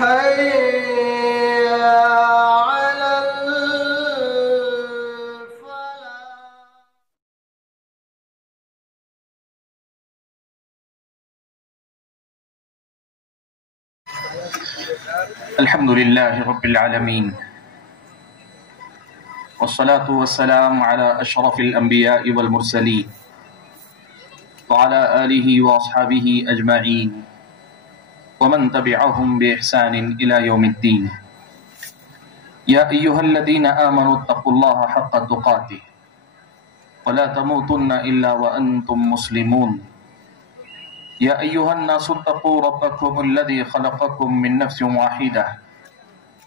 حي على الحمد لله رب العالمين والصلاة والسلام على أشرف الأنبياء والمرسلين وعلى آله وأصحابه أجمعين ومن تبعهم بإحسان إلى يوم الدين. يا أيها الذين آمنوا اتقوا الله حق تقاته ولا تموتن إلا وأنتم مسلمون. يا أيها الناس اتقوا ربكم الذي خلقكم من نفس واحدة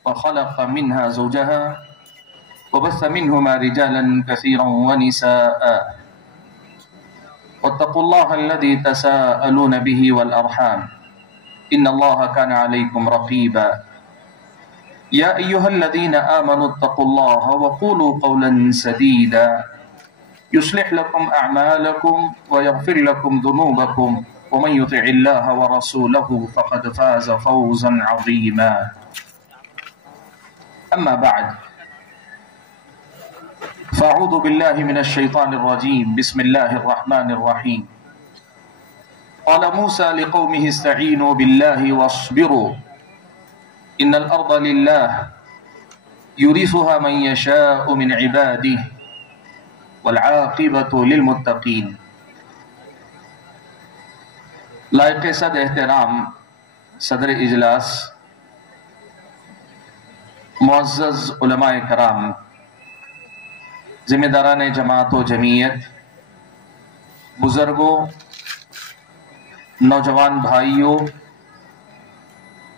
وخلق منها زوجها وبث منهما رجالا كثيرا ونساء واتقوا الله الذي تساءلون به والأرحام إن الله كان عليكم رقيبا. يا أيها الذين آمنوا اتقوا الله وقولوا قولا سديدا يصلح لكم أعمالكم ويغفر لكم ذنوبكم ومن يطع الله ورسوله فقد فاز فوزا عظيما. أما بعد فأعوذ بالله من الشيطان الرجيم. بسم الله الرحمن الرحيم. قال موسى لقومه استعينوا بالله واصبروا إن الأرض لله يورثها من يشاء من عباده والعاقبة للمتقين. لائق صد احترام صدر اجلاس، معزز علماء کرام، ذمہ داران جماعت و جمعیت، بزرگوں، نوجوان بھائیوں،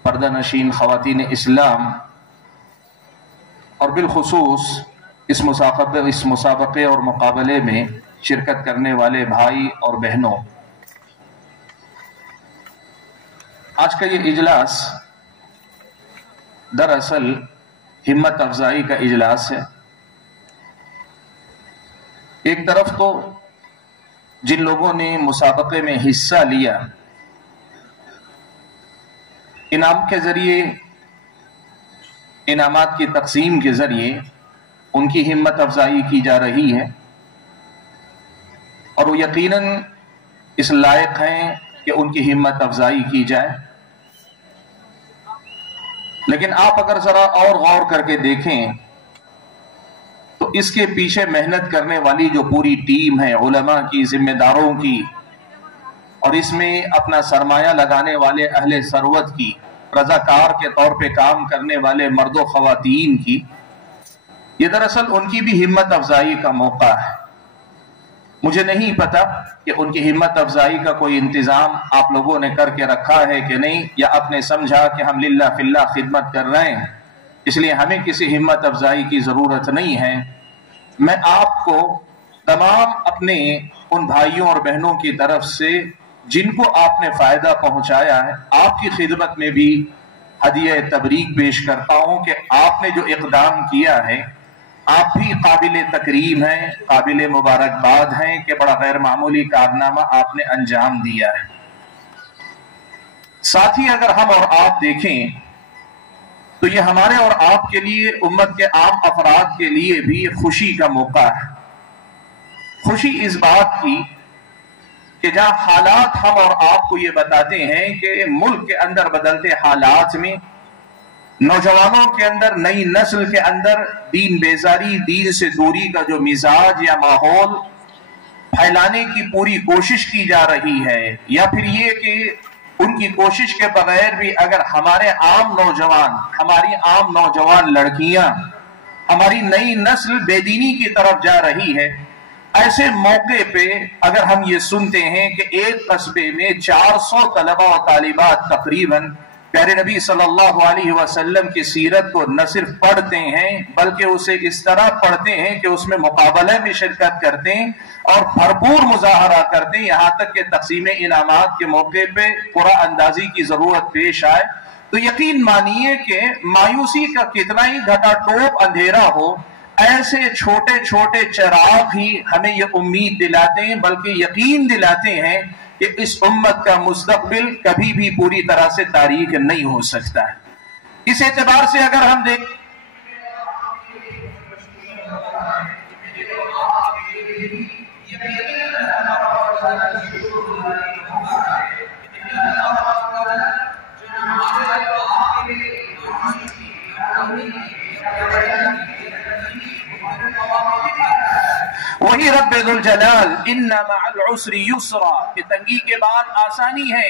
پردہ نشین خواتین اسلام اور بالخصوص اس مسابقے اور مقابلے میں شرکت کرنے والے بھائی اور بہنوں، آج کا یہ اجلاس دراصل ہمت افزائی کا اجلاس ہے۔ ایک طرف تو جن لوگوں نے مسابقے میں حصہ لیا، انعام کے ذریعے، انعامات کی تقسیم کے ذریعے ان کی ہمت افزائی کی جا رہی ہے، اور وہ یقیناً اس لائق ہیں کہ ان کی ہمت افزائی کی جائے۔ لیکن آپ اگر ذرا اور غور کر کے دیکھیں تو اس کے پیچھے محنت کرنے والی جو پوری ٹیم ہے علماء کی، ذمہ داروں کی، اور اس میں اپنا سرمایہ لگانے والے اہل ثروت کی، رضاکار کے طور پہ کام کرنے والے مرد و خواتین کی، یہ دراصل ان کی بھی ہمت افزائی کا موقع ہے۔ مجھے نہیں پتا کہ ان کی ہمت افزائی کا کوئی انتظام آپ لوگوں نے کر کے رکھا ہے کہ نہیں، یا آپ نے سمجھا کہ ہم للہ فی اللہ خدمت کر رہے ہیں اس لیے ہمیں کسی ہمت افزائی کی ضرورت نہیں ہے۔ میں آپ کو تمام اپنے ان بھائیوں اور بہنوں کی طرف سے جن کو آپ نے فائدہ پہنچایا ہے، آپ کی خدمت میں بھی ہدیہ تبریک پیش کرتا ہوں کہ آپ نے جو اقدام کیا ہے، آپ بھی قابل تکریم ہیں، قابل مبارکباد ہیں کہ بڑا غیر معمولی کارنامہ آپ نے انجام دیا ہے۔ ساتھ ہی اگر ہم اور آپ دیکھیں تو یہ ہمارے اور آپ کے لیے، امت کے عام افراد کے لیے بھی خوشی کا موقع ہے۔ خوشی اس بات کی کہ جہاں حالات ہم اور آپ کو یہ بتاتے ہیں کہ ملک کے اندر بدلتے حالات میں، نوجوانوں کے اندر، نئی نسل کے اندر دین بیزاری، دین سے دوری کا جو مزاج یا ماحول پھیلانے کی پوری کوشش کی جا رہی ہے، یا پھر یہ کہ ان کی کوشش کے بغیر بھی اگر ہمارے عام نوجوان، ہماری عام نوجوان لڑکیاں، ہماری نئی نسل بے دینی کی طرف جا رہی ہے، ایسے موقع پہ اگر ہم یہ سنتے ہیں کہ ایک قصبے میں 400 طلبہ و طالبات تقریباً پیارے نبی صلی اللہ علیہ وسلم کی سیرت کو نہ صرف پڑھتے ہیں بلکہ اسے اس طرح پڑھتے ہیں کہ اس میں مقابلے میں شرکت کرتے ہیں اور بھرپور مظاہرہ کرتے ہیں، یہاں تک کہ تقسیم انعامات کے موقع پہ قرعہ اندازی کی ضرورت پیش آئے، تو یقین مانیے کہ مایوسی کا کتنا ہی گھٹا ٹوپ اندھیرا ہو، ایسے چھوٹے چھوٹے چراغ ہی ہمیں یہ امید دلاتے ہیں، بلکہ یقین دلاتے ہیں کہ اس امت کا مستقبل کبھی بھی پوری طرح سے تاریک نہیں ہو سکتا ہے۔ اس اعتبار سے اگر ہم دیکھیں وہی رب ذوالجلال ان مع العسر یسرا کہ تنگی کے بعد آسانی ہے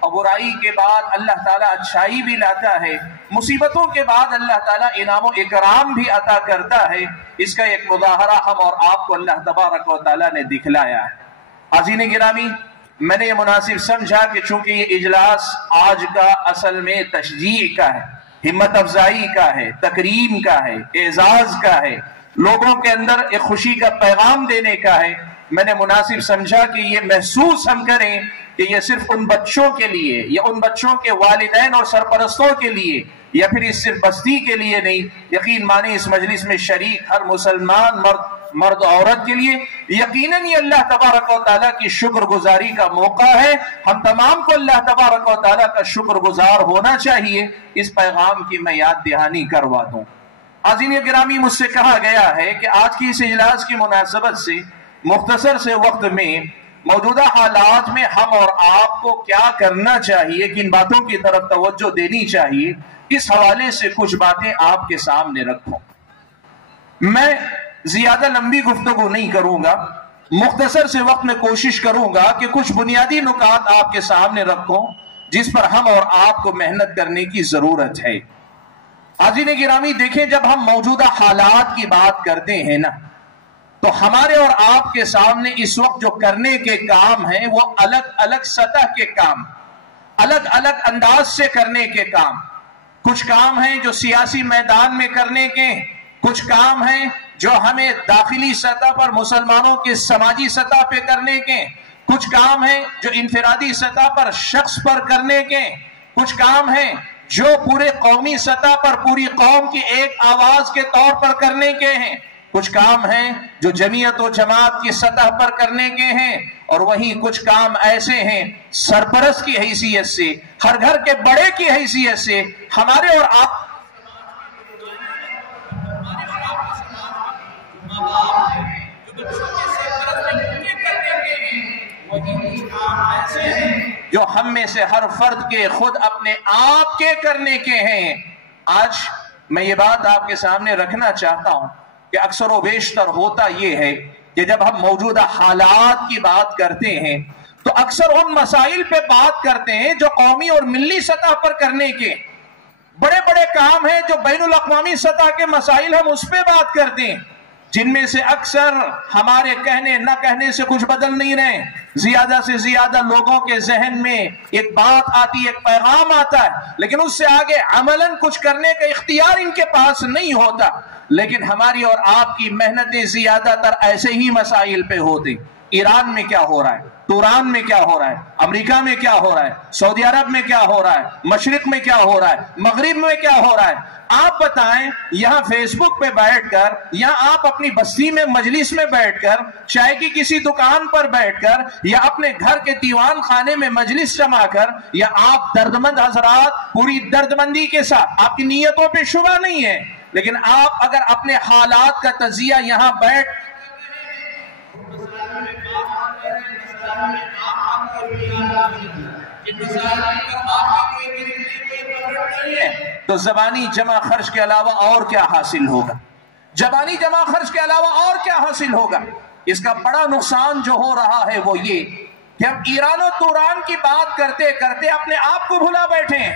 اور برائی کے بعد اللہ تعالیٰ اچھائی بھی لاتا ہے، مصیبتوں کے بعد اللہ تعالیٰ انعام و اکرام بھی عطا کرتا ہے۔ اس کا ایک مظاہرہ ہم اور آپ کو اللہ تبارک و تعالیٰ نے دکھلایا ہے۔ عزیزین گرامی، میں نے یہ مناسب سمجھا کہ چونکہ یہ اجلاس آج کا اصل میں تشجیع کا ہے، ہمت افزائی کا ہے، تکریم کا ہے، اعزاز کا ہے، لوگوں کے اندر ایک خوشی کا پیغام دینے کا ہے، میں نے مناسب سمجھا کہ یہ محسوس ہم کریں کہ یہ صرف ان بچوں کے لیے یا ان بچوں کے والدین اور سرپرستوں کے لیے یا پھر اس صرف بستی کے لیے نہیں، یقین مانے اس مجلس میں شریک ہر مسلمان مرد عورت کے لیے یقیناً یہ اللہ تبارک و تعالیٰ کی شکر گزاری کا موقع ہے۔ ہم تمام کو اللہ تبارک و تعالیٰ کا شکر گزار ہونا چاہیے۔ اس پیغام کی میں یاد دہانی کروا دوں۔ عزیزین گرامی، مجھ سے کہا گیا ہے کہ آج کی اس اجلاس کی مناسبت سے مختصر سے وقت میں موجودہ حالات میں ہم اور آپ کو کیا کرنا چاہیے، کن باتوں کی طرف توجہ دینی چاہیے، اس حوالے سے کچھ باتیں آپ کے سامنے رکھوں۔ میں زیادہ لمبی گفتگو نہیں کروں گا، مختصر سے وقت میں کوشش کروں گا کہ کچھ بنیادی نکات آپ کے سامنے رکھوں جس پر ہم اور آپ کو محنت کرنے کی ضرورت ہے۔ عزیزین گرامی، دیکھیں جب ہم موجودہ حالات کی بات کرتے ہیں نا تو ہمارے اور آپ کے سامنے اس وقت جو کرنے کے کام ہیں وہ الگ الگ سطح کے کام، الگ الگ انداز سے کرنے کے کام۔ کچھ کام ہیں جو سیاسی میدان میں کرنے کے، کچھ کام ہیں جو ہمیں داخلی سطح پر مسلمانوں کے سماجی سطح پہ کرنے کے، کچھ کام ہیں جو انفرادی سطح پر شخص پر کرنے کے، کچھ کام ہیں جو پورے قومی سطح پر پوری قوم کی ایک آواز کے طور پر کرنے کے ہیں، کچھ کام ہیں جو جمعیت و جماعت کی سطح پر کرنے کے ہیں، اور وہیں کچھ کام ایسے ہیں سرپرست کی حیثیت سے، ہر گھر کے بڑے کی حیثیت سے ہمارے اور آپ جو ہم میں سے ہر فرد کے خود اپنے آپ کے کرنے کے ہیں۔ آج میں یہ بات آپ کے سامنے رکھنا چاہتا ہوں کہ اکثر و بیشتر ہوتا یہ ہے کہ جب ہم موجودہ حالات کی بات کرتے ہیں تو اکثر ان مسائل پہ بات کرتے ہیں جو قومی اور ملی سطح پر کرنے کے، بڑے بڑے کام ہیں جو بین الاقوامی سطح کے مسائل ہم اس پہ بات کرتے ہیں، جن میں سے اکثر ہمارے کہنے نہ کہنے سے کچھ بدل نہیں رہے، زیادہ سے زیادہ لوگوں کے ذہن میں ایک بات آتی ہے، ایک پیغام آتا ہے، لیکن اس سے آگے عملاً کچھ کرنے کا اختیار ان کے پاس نہیں ہوتا۔ لیکن ہماری اور آپ کی محنتیں زیادہ تر ایسے ہی مسائل پہ ہوتی۔ ایران میں کیا ہو رہا ہے، توران میں کیا ہو رہا ہے، امریکہ میں کیا ہو رہا ہے، سعودی عرب میں کیا ہو رہا ہے، مشرق میں کیا ہو رہا ہے، مغرب میں کیا ہو رہا ہے، آپ بتائیں۔ یہاں فیس بک پہ بیٹھ کر یا آپ اپنی بستی میں مجلس میں بیٹھ کر، چائے کی کسی دکان پر بیٹھ کر یا اپنے گھر کے دیوان خانے میں مجلس جما کر، یا آپ دردمند حضرات پوری دردمندی کے ساتھ، آپ کی نیتوں پہ شبہ نہیں ہے، لیکن آپ اگر اپنے حالات کا تجزیہ یہاں بیٹھ تو زبانی جمع خرچ کے علاوہ اور کیا حاصل ہوگا، زبانی جمع خرچ کے علاوہ اور کیا حاصل ہوگا۔ اس کا بڑا نقصان جو ہو رہا ہے وہ یہ کہ ہم ایران و توران کی بات کرتے کرتے اپنے آپ کو بھلا بیٹھے ہیں۔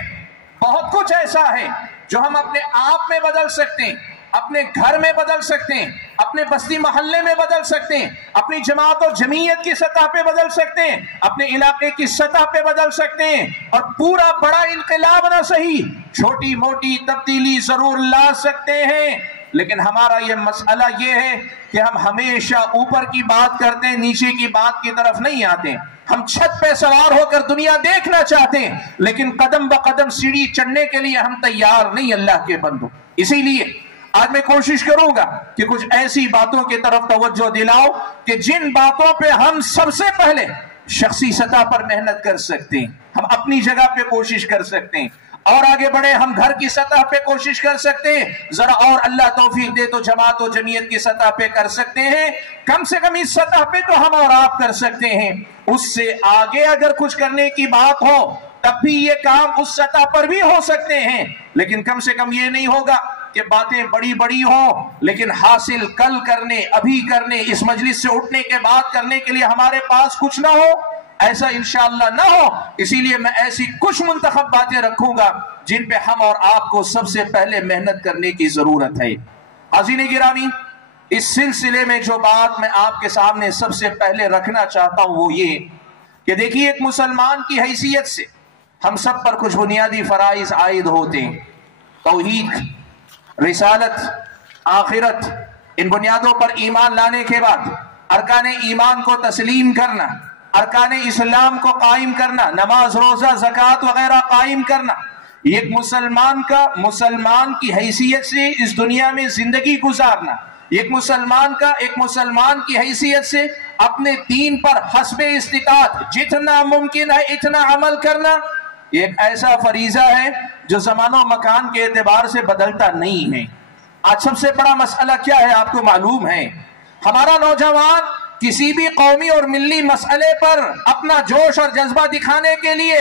بہت کچھ ایسا ہے جو ہم اپنے آپ میں بدل سکتے ہیں، اپنے گھر میں بدل سکتے ہیں، اپنے بستی محلے میں بدل سکتے ہیں، اپنی جماعت اور جمعیت کی سطح پہ بدل سکتے ہیں، اپنے علاقے کی سطح پہ بدل سکتے ہیں، اور پورا بڑا انقلاب نہ صحیح چھوٹی موٹی تبدیلی ضرور لا سکتے ہیں۔ لیکن ہمارا یہ مسئلہ یہ ہے کہ ہم ہمیشہ اوپر کی بات کرتے ہیں، نیچے کی بات کی طرف نہیں آتے۔ ہم چھت پہ سوار ہو کر دنیا دیکھنا چاہتے ہیں، لیکن قدم بقدم سیڑھی چڑھنے کے لیے ہم تیار نہیں اللہ کے بندو۔ اسی لیے آج میں کوشش کروں گا کہ کچھ ایسی باتوں کی طرف توجہ دلاؤ کہ جن باتوں پہ ہم سب سے پہلے شخصی سطح پر محنت کر سکتے ہیں، ہم اپنی جگہ پہ کوشش کر سکتے ہیں، اور آگے بڑھے، ہم گھر کی سطح پہ کوشش کر سکتے ہیں، ذرا اور اللہ توفیق دے تو جماعت و جمعیت کی سطح پہ کر سکتے ہیں، کم سے کم اس سطح پہ تو ہم اور آپ کر سکتے ہیں۔ اس سے آگے اگر کچھ کرنے کی بات ہو تب بھی یہ کام اس سطح پر بھی ہو سکتے ہیں، لیکن کم سے کم یہ نہیں ہوگا کہ باتیں بڑی بڑی ہوں لیکن حاصل کل کرنے، ابھی کرنے، اس مجلس سے اٹھنے کے بعد کرنے کے لیے ہمارے پاس کچھ نہ ہو، ایسا انشاءاللہ نہ ہو۔ اسی لیے میں ایسی کچھ منتخب باتیں رکھوں گا جن پہ ہم اور آپ کو سب سے پہلے محنت کرنے کی ضرورت ہے۔ حاضرین گرامی، اس سلسلے میں جو بات میں آپ کے سامنے سب سے پہلے رکھنا چاہتا ہوں وہ یہ کہ دیکھیے، ایک مسلمان کی حیثیت سے ہم سب پر کچھ بنیادی فرائض عائد ہوتے ہیں، توحید، رسالت، آخرت۔ ان بنیادوں پر ایمان لانے کے بعد ارکان ایمان کو تسلیم کرنا، ارکان اسلام کو قائم کرنا، نماز، روزہ، زکوٰۃ وغیرہ قائم کرنا، یہ ایک مسلمان کی حیثیت سے اس دنیا میں زندگی گزارنا، ایک مسلمان کی حیثیت سے اپنے دین پر حسب استطاعت جتنا ممکن ہے اتنا عمل کرنا، یہ ایک ایسا فریضہ ہے جو زمان و مکان کے اعتبار سے بدلتا نہیں ہے۔ آج سب سے بڑا مسئلہ کیا ہے آپ کو معلوم ہے؟ ہمارا نوجوان کسی بھی قومی اور ملی مسئلے پر اپنا جوش اور جذبہ دکھانے کے لیے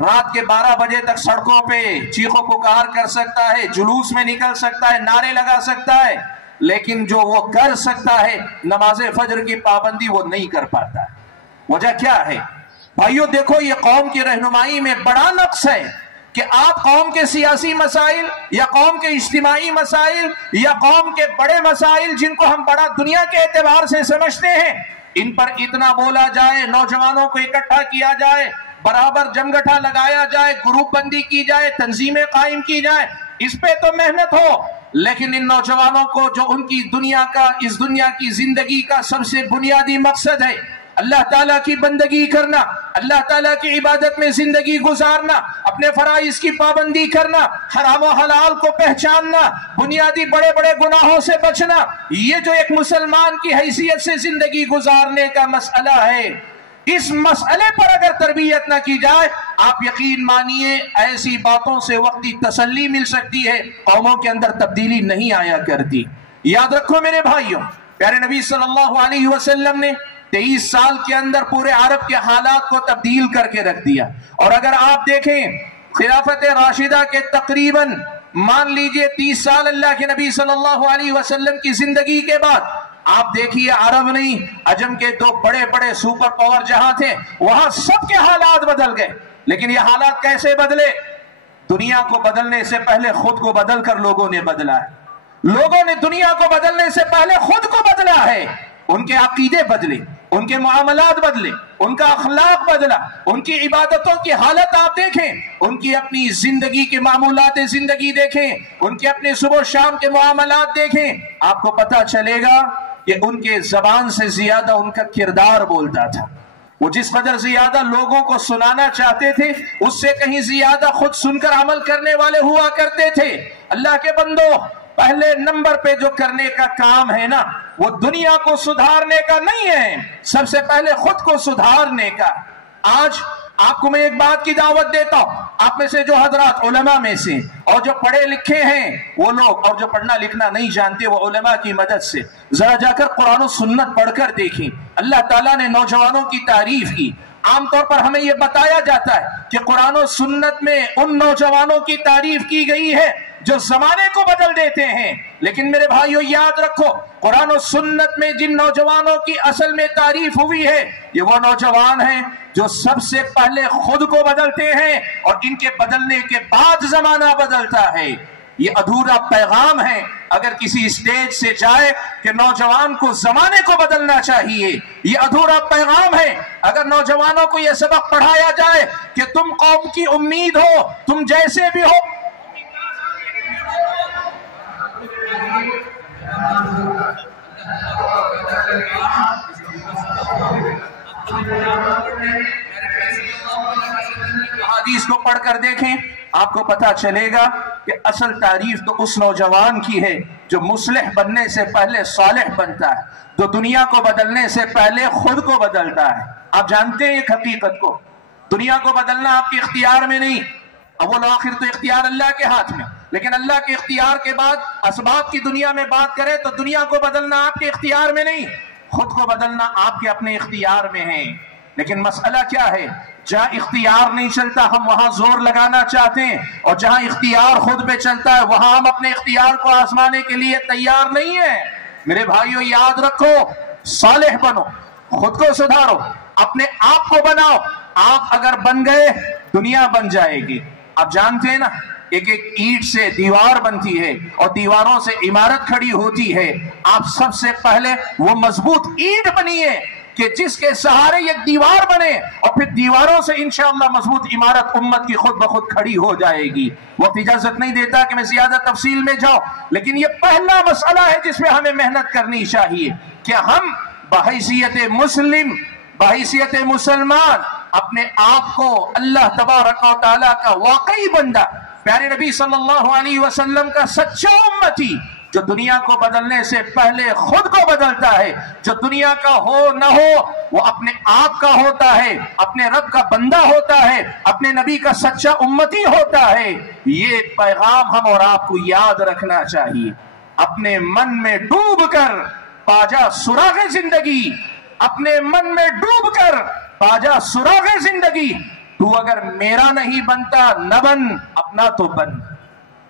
رات کے 12 بجے تک سڑکوں پہ چیخو پکار کر سکتا ہے، جلوس میں نکل سکتا ہے، نعرے لگا سکتا ہے، لیکن جو وہ کر سکتا ہے نماز فجر کی پابندی وہ نہیں کر پاتا ہے۔ وجہ کیا ہے؟ بھائیو دیکھو، یہ قوم کی رہنمائی میں بڑا نقص ہے کہ آپ قوم کے سیاسی مسائل یا قوم کے اجتماعی مسائل یا قوم کے بڑے مسائل جن کو ہم بڑا دنیا کے اعتبار سے سمجھتے ہیں، ان پر اتنا بولا جائے، نوجوانوں کو اکٹھا کیا جائے، برابر جمگٹھا لگایا جائے، گروپ بندی کی جائے، تنظیمیں قائم کی جائے، اس پہ تو محنت ہو، لیکن ان نوجوانوں کو جو ان کی اس دنیا کی زندگی کا سب سے بنیادی مقصد ہے اللہ تعالیٰ کی بندگی کرنا، اللہ تعالیٰ کی عبادت میں زندگی گزارنا، اپنے فرائض کی پابندی کرنا، حرام و حلال کو پہچاننا، بنیادی بڑے بڑے گناہوں سے بچنا، یہ جو ایک مسلمان کی حیثیت سے زندگی گزارنے کا مسئلہ ہے، اس مسئلے پر اگر تربیت نہ کی جائے، آپ یقین مانیے ایسی باتوں سے وقتی تسلی مل سکتی ہے، قوموں کے اندر تبدیلی نہیں آیا کرتی۔ یاد رکھو میرے بھائیوں، پیارے نبی صلی اللہ علیہ وسلم نے 23 سال کے اندر پورے عرب کے حالات کو تبدیل کر کے رکھ دیا، اور اگر آپ دیکھیں خلافت راشدہ کے تقریباً مان لیجئے 30 سال اللہ کے نبی صلی اللہ علیہ وسلم کی زندگی کے بعد، آپ دیکھیے عرب نہیں، عجم کے دو بڑے بڑے سپر پاور جہاں تھے وہاں سب کے حالات بدل گئے، لیکن یہ حالات کیسے بدلے؟ دنیا کو بدلنے سے پہلے خود کو بدل کر لوگوں نے بدلا ہے، لوگوں نے دنیا کو بدلنے سے پہلے خود کو بدلا ہے، ان کے عقیدے بدلے، ان کے معاملات بدلے، ان کا اخلاق بدلا، ان کی عبادتوں کی حالت آپ دیکھیں، ان کی اپنی زندگی کے معمولات زندگی دیکھیں، ان کے اپنے صبح و شام کے معاملات دیکھیں، آپ کو پتہ چلے گا کہ ان کے زبان سے زیادہ ان کا کردار بولتا تھا۔ وہ جس قدر زیادہ لوگوں کو سنانا چاہتے تھے اس سے کہیں زیادہ خود سن کر عمل کرنے والے ہوا کرتے تھے۔ اللہ کے بندو، پہلے نمبر پہ جو کرنے کا کام ہے نا، وہ دنیا کو سدھارنے کا نہیں ہے، سب سے پہلے خود کو سدھارنے کا۔ آج آپ کو میں ایک بات کی دعوت دیتا ہوں، آپ میں سے جو حضرات علماء میں سے اور جو پڑھے لکھے ہیں وہ لوگ، اور جو پڑھنا لکھنا نہیں جانتے وہ علماء کی مدد سے ذرا جا کر قرآن و سنت پڑھ کر دیکھیں۔ اللہ تعالیٰ نے نوجوانوں کی تعریف کی، عام طور پر ہمیں یہ بتایا جاتا ہے کہ قرآن و سنت میں ان نوجوانوں کی تعریف کی گئی ہے جو زمانے کو بدل دیتے ہیں، لیکن میرے بھائیو یاد رکھو، قرآن و سنت میں جن نوجوانوں کی اصل میں تعریف ہوئی ہے یہ وہ نوجوان ہیں جو سب سے پہلے خود کو بدلتے ہیں اور ان کے بدلنے کے بعد زمانہ بدلتا ہے۔ یہ ادھورا پیغام ہے اگر کسی اسٹیج سے جائے کہ نوجوان کو زمانے کو بدلنا چاہیے، یہ ادھورا پیغام ہے اگر نوجوانوں کو یہ سبق پڑھایا جائے کہ تم قوم کی امید ہو، تم جیسے بھی ہو۔ حدیث کو پڑھ کر دیکھیں، آپ کو پتہ چلے گا کہ اصل تعریف تو اس نوجوان کی ہے جو مصلح بننے سے پہلے صالح بنتا ہے، جو دنیا کو بدلنے سے پہلے خود کو بدلتا ہے۔ آپ جانتے ہیں ایک حقیقت کو، دنیا کو بدلنا آپ کے اختیار میں نہیں، اول آخر تو اختیار اللہ کے ہاتھ میں، لیکن اللہ کے اختیار کے بعد اسباب کی دنیا میں بات کریں تو دنیا کو بدلنا آپ کے اختیار میں نہیں، خود کو بدلنا آپ کے اپنے اختیار میں ہے۔ لیکن مسئلہ کیا ہے؟ جہاں اختیار نہیں چلتا ہم وہاں زور لگانا چاہتے ہیں، اور جہاں اختیار خود پہ چلتا ہے وہاں ہم اپنے اختیار کو آزمانے کے لیے تیار نہیں ہیں۔ میرے بھائیو یاد رکھو، صالح بنو، خود کو سدھارو، اپنے آپ کو بناؤ۔ آپ اگر بن گئے دنیا بن جائے گی۔ آپ جانتے ہیں نا، ایک ایک اینٹ سے دیوار بنتی ہے اور دیواروں سے عمارت کھڑی ہوتی ہے۔ آپ سب سے پہلے وہ مضبوط اینٹ بنیے کہ جس کے سہارے ایک دیوار بنے، اور پھر دیواروں سے انشاءاللہ مضبوط عمارت امت کی خود بخود کھڑی ہو جائے گی۔ وقت اجازت نہیں دیتا کہ میں زیادہ تفصیل میں جاؤں، لیکن یہ پہلا مسئلہ ہے جس میں ہمیں محنت کرنی چاہیے کہ ہم بحیثیت مسلم، بحیثیت مسلمان اپنے آپ کو اللہ تبارک و تعالیٰ کا واقعی بندہ، پیارے نبی صلی اللہ علیہ وسلم کا سچا امتی، جو دنیا کو بدلنے سے پہلے خود کو بدلتا ہے، جو دنیا کا ہو نہ ہو وہ اپنے آپ کا ہوتا ہے، اپنے رب کا بندہ ہوتا ہے، اپنے نبی کا سچا امتی ہوتا ہے۔ یہ پیغام ہم اور آپ کو یاد رکھنا چاہیے۔ اپنے من میں ڈوب کر پاجا سراغ زندگی، اپنے من میں ڈوب کر پاجا سراغ زندگی۔ تو اگر میرا نہیں بنتا نہ بن، اپنا تو بن۔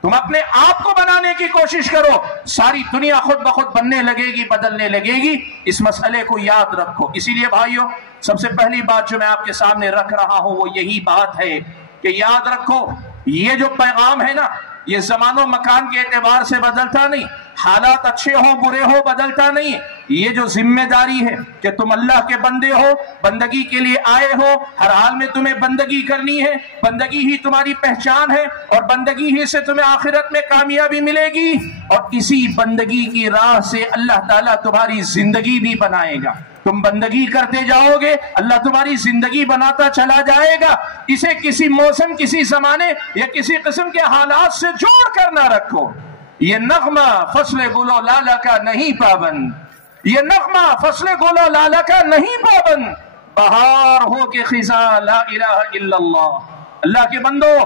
تم اپنے آپ کو بنانے کی کوشش کرو، ساری دنیا خود بخود بننے لگے گی، بدلنے لگے گی۔ اس مسئلے کو یاد رکھو۔ اسی لیے بھائیو، سب سے پہلی بات جو میں آپ کے سامنے رکھ رہا ہوں وہ یہی بات ہے کہ یاد رکھو، یہ جو پیغام ہے نا، یہ زمان و مکان کے اعتبار سے بدلتا نہیں، حالات اچھے ہوں برے ہوں بدلتا نہیں۔ یہ جو ذمہ داری ہے کہ تم اللہ کے بندے ہو، بندگی کے لیے آئے ہو، ہر حال میں تمہیں بندگی کرنی ہے، بندگی ہی تمہاری پہچان ہے، اور بندگی ہی سے تمہیں آخرت میں کامیابی ملے گی، اور اسی بندگی کی راہ سے اللہ تعالیٰ تمہاری زندگی بھی بنائے گا۔ تم بندگی کرتے جاؤ گے، اللہ تمہاری زندگی بناتا چلا جائے گا۔ اسے کسی موسم، کسی زمانے یا کسی قسم کے حالات سے جوڑ کر نہ رکھو۔ یہ نغمہ فصل گل و لالہ کا نہیں پابند، یہ نغمہ فصل گل و لالہ کا نہیں پابند، بہار ہو کے خزاں لا الہ الا اللہ۔ اللہ کے بندو،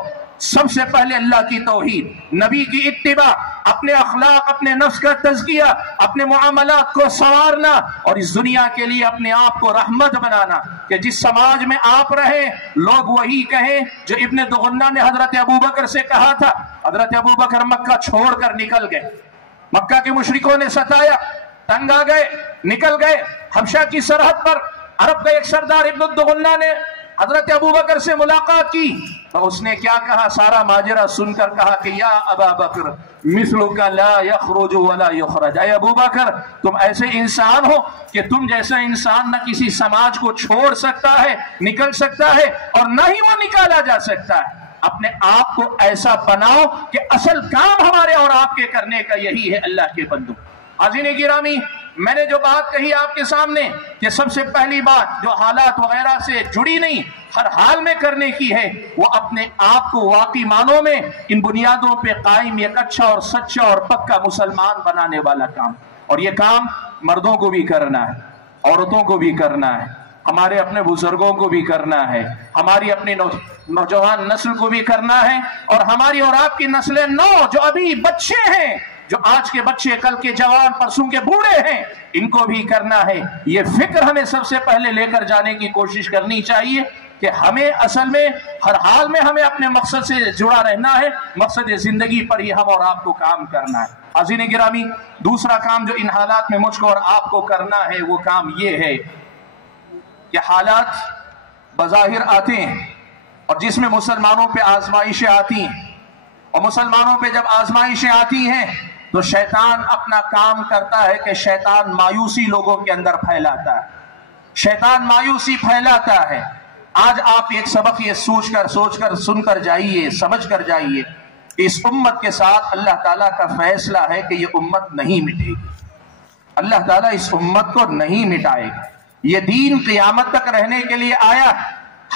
سب سے پہلے اللہ کی توحید، نبی کی اتباع، اپنے اخلاق، اپنے نفس کا تزکیہ، اپنے معاملات کو سنوارنا، اور اس دنیا کے لیے اپنے آپ کو رحمت بنانا کہ جس سماج میں آپ رہے لوگ وہی کہیں جو ابن دغنہ نے حضرت ابوبکر سے کہا تھا۔ حضرت ابوبکر مکہ چھوڑ کر نکل گئے، مکہ کے مشرکوں نے ستایا، تنگ آ گئے، نکل گئے حبشہ کی سرحد پر۔ عرب کا ایک سردار ابن دغنہ نے حضرت ابوبکر سے ملاقات کی تو اس نے کیا کہا؟ سارا ماجرہ سن کر کہا کہ یا ابا بکر مثلک لا یخرج ولا یخرج، اے ابو بکر تم ایسے انسان ہو کہ تم جیسا انسان نہ کسی سماج کو چھوڑ سکتا ہے، نکل سکتا ہے، اور نہ ہی وہ نکالا جا سکتا ہے۔ اپنے آپ کو ایسا بناؤ کہ اصل کام ہمارے اور آپ کے کرنے کا یہی ہے۔ اللہ کے بندو، حاضرین گرامی، میں نے جو بات کہی آپ کے سامنے کہ سب سے پہلی بات جو حالات وغیرہ سے جڑی نہیں، ہر حال میں کرنے کی ہے، وہ اپنے آپ کو واقعی معنوں میں ان بنیادوں پہ قائم ایک اچھا اور سچا اور پکا مسلمان بنانے والا کام۔ اور یہ کام مردوں کو بھی کرنا ہے، عورتوں کو بھی کرنا ہے، ہمارے اپنے بزرگوں کو بھی کرنا ہے، ہماری اپنی نوجوان نسل کو بھی کرنا ہے، اور ہماری اور آپ کی نسلیں نو جو ابھی بچے ہیں، جو آج کے بچے کل کے جوان پرسوں کے بوڑھے ہیں، ان کو بھی کرنا ہے۔ یہ فکر ہمیں سب سے پہلے لے کر جانے کی کوشش کرنی چاہیے کہ ہمیں اصل میں ہر حال میں ہمیں اپنے مقصد سے جڑا رہنا ہے، مقصد زندگی پر ہی ہم اور آپ کو کام کرنا ہے۔ حاضرین گرامی، دوسرا کام جو ان حالات میں مجھ کو اور آپ کو کرنا ہے وہ کام یہ ہے کہ حالات بظاہر آتے ہیں اور جس میں مسلمانوں پہ آزمائشیں آتی ہیں، اور مسلمانوں پہ جب آزمائشیں آتی ہیں تو شیطان اپنا کام کرتا ہے کہ شیطان مایوسی لوگوں کے اندر پھیلاتا ہے، شیطان مایوسی پھیلاتا ہے۔ آج آپ ایک سبق یہ سوچ کر سن کر جائیے، سمجھ کر جائیے، اس امت کے ساتھ اللہ تعالیٰ کا فیصلہ ہے کہ یہ امت نہیں مٹے گی، اللہ تعالیٰ اس امت کو نہیں مٹائے گا۔ یہ دین قیامت تک رہنے کے لیے آیا،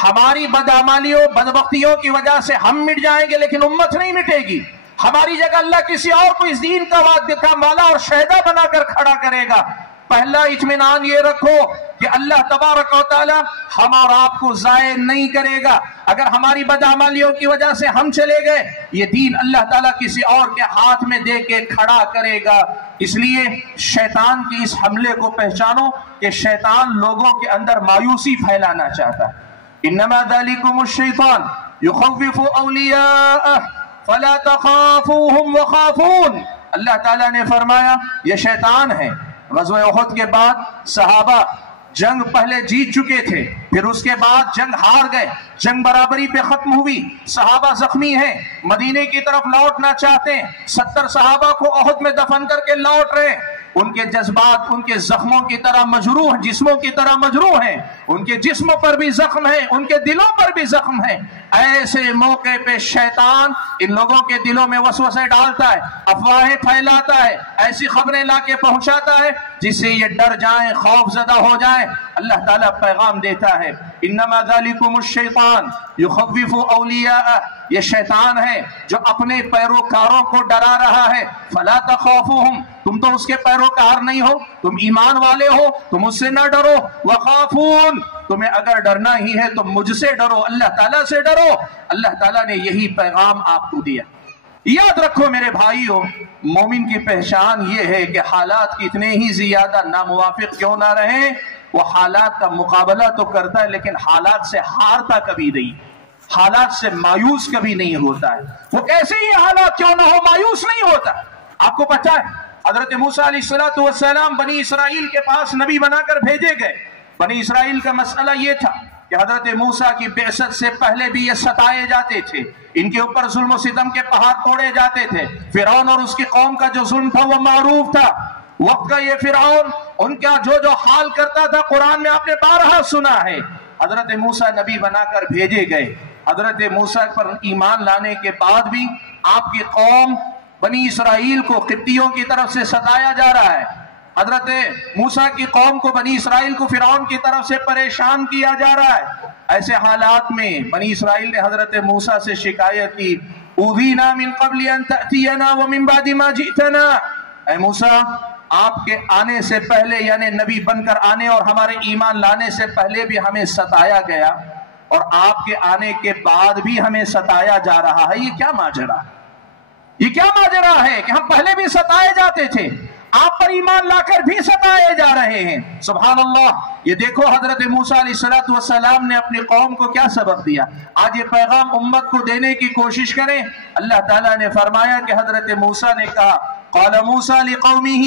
ہماری بدعمالیوں بدبختیوں کی وجہ سے ہم مٹ جائیں گے لیکن امت نہیں مٹے گی۔ ہماری جگہ اللہ کسی اور کو اس دین کا والا اور شہدا بنا کر کھڑا کرے گا۔ پہلا اطمینان یہ رکھو کہ اللہ تبارک و تعالی ہم اور آپ کو ضائع نہیں کرے گا۔ اگر ہماری بدعمالیوں کی وجہ سے ہم چلے گئے، یہ دین اللہ تعالیٰ کسی اور کے ہاتھ میں دے کے کھڑا کرے گا۔ اس لیے شیطان کی اس حملے کو پہچانو کہ شیطان لوگوں کے اندر مایوسی پھیلانا چاہتا ہے۔ انما ذالکم الشیطان یخوف اولیاءہ فلا تخافوہم وخافون۔ اللہ تعالیٰ نے فرمایا یہ شیطان ہے۔ غزوہ احد کے بعد صحابہ جنگ پہلے جیت چکے تھے، پھر اس کے بعد جنگ ہار گئے، جنگ برابری پہ ختم ہوئی، صحابہ زخمی ہیں، مدینے کی طرف لوٹنا چاہتے ہیں، 70 صحابہ کو احد میں دفن کر کے لوٹ رہے ہیں۔ ان کے جذبات ان کے زخموں کی طرح مجروح، جسموں کی طرح مجروح ہیں، ان کے جسموں پر بھی زخم ہے، ان کے دلوں پر بھی زخم ہے۔ ایسے موقع پہ شیطان ان لوگوں کے دلوں میں وسوسے ڈالتا ہے، افواہیں پھیلاتا ہے، ایسی خبریں لا کے پہنچاتا ہے جس سے یہ ڈر جائیں، خوف زدہ ہو جائیں۔ اللہ تعالیٰ پیغام دیتا ہے انما ذالکم الشیطان یخوف اولیاءہ، یہ شیطان ہے جو اپنے پیروکاروں کو ڈرا رہا ہے۔ فلا تخافوہم، تم تو اس کے پیروکار نہیں ہو، تم ایمان والے ہو، تم اس سے نہ ڈرو۔ وخافون، تمہیں اگر ڈرنا ہی ہے تو مجھ سے ڈرو، اللہ تعالیٰ سے ڈرو۔ اللہ تعالیٰ نے یہی پیغام آپ کو دیا۔ یاد رکھو میرے بھائیو، مومن کی پہچان یہ ہے کہ حالات کتنے ہی زیادہ ناموافق کیوں نہ رہیں، وہ حالات کا مقابلہ تو کرتا ہے لیکن حالات سے ہارتا کبھی نہیں، حالات سے مایوس کبھی نہیں ہوتا ہے۔ وہ کیسے ہی حالات کیوں نہ ہو مایوس نہیں ہوتا۔ آپ کو پتہ ہے حضرت موسیٰ علیہ السلام بنی اسرائیل کے پاس نبی بنا کر بھیجے گئے۔ بنی اسرائیل کا مسئلہ یہ تھا کہ حضرت موسیٰ کی بعثت سے پہلے بھی یہ ستائے جاتے تھے، ان کے اوپر ظلم و ستم کے پہاڑ توڑے جاتے تھے۔ فرعون اور اس کی قوم کا جو ظلم تھا وہ معروف تھا۔ وقت کا یہ فرعون ان کا جو حال کرتا تھا قرآن میں آپ نے بارہا سنا ہے۔ حضرت موسیٰ نبی بنا کر بھیجے گئے۔ حضرت موسیٰ پر ایمان لانے کے بعد بھی آپ کی قوم بنی اسرائیل کو قبطیوں کی طرف سے ستایا جا رہا ہے۔ حضرت موسیٰ کی قوم کو، بنی اسرائیل کو فرعون کی طرف سے پریشان کیا جا رہا ہے۔ ایسے حالات میں بنی اسرائیل نے حضرت موسیٰ سے شکایت کی، اوذینا من قبل ان تأتینا ومن بعد ما جئتنا، اے موسیٰ آپ کے آنے سے پہلے یعنی نبی بن کر آنے اور ہمارے ایمان لانے سے پہلے بھی ہمیں ستایا گیا، اور آپ کے آنے کے بعد بھی ہمیں ستایا جا رہا ہے۔ یہ کیا ماجرا ہے؟ یہ کیا ماجرا ہے کہ ہم پہلے بھی ستائے جاتے تھے، آپ پر ایمان لا کر بھی ستائے جا رہے ہیں؟ سبحان اللہ۔ یہ دیکھو حضرت موسیٰ علیہ السلام نے اپنی قوم کو کیا سبق دیا۔ آج یہ پیغام امت کو دینے کی کوشش کریں۔ اللہ تعالیٰ نے فرمایا کہ حضرت موسیٰ نے کہا، قال موسیٰ لقومہ،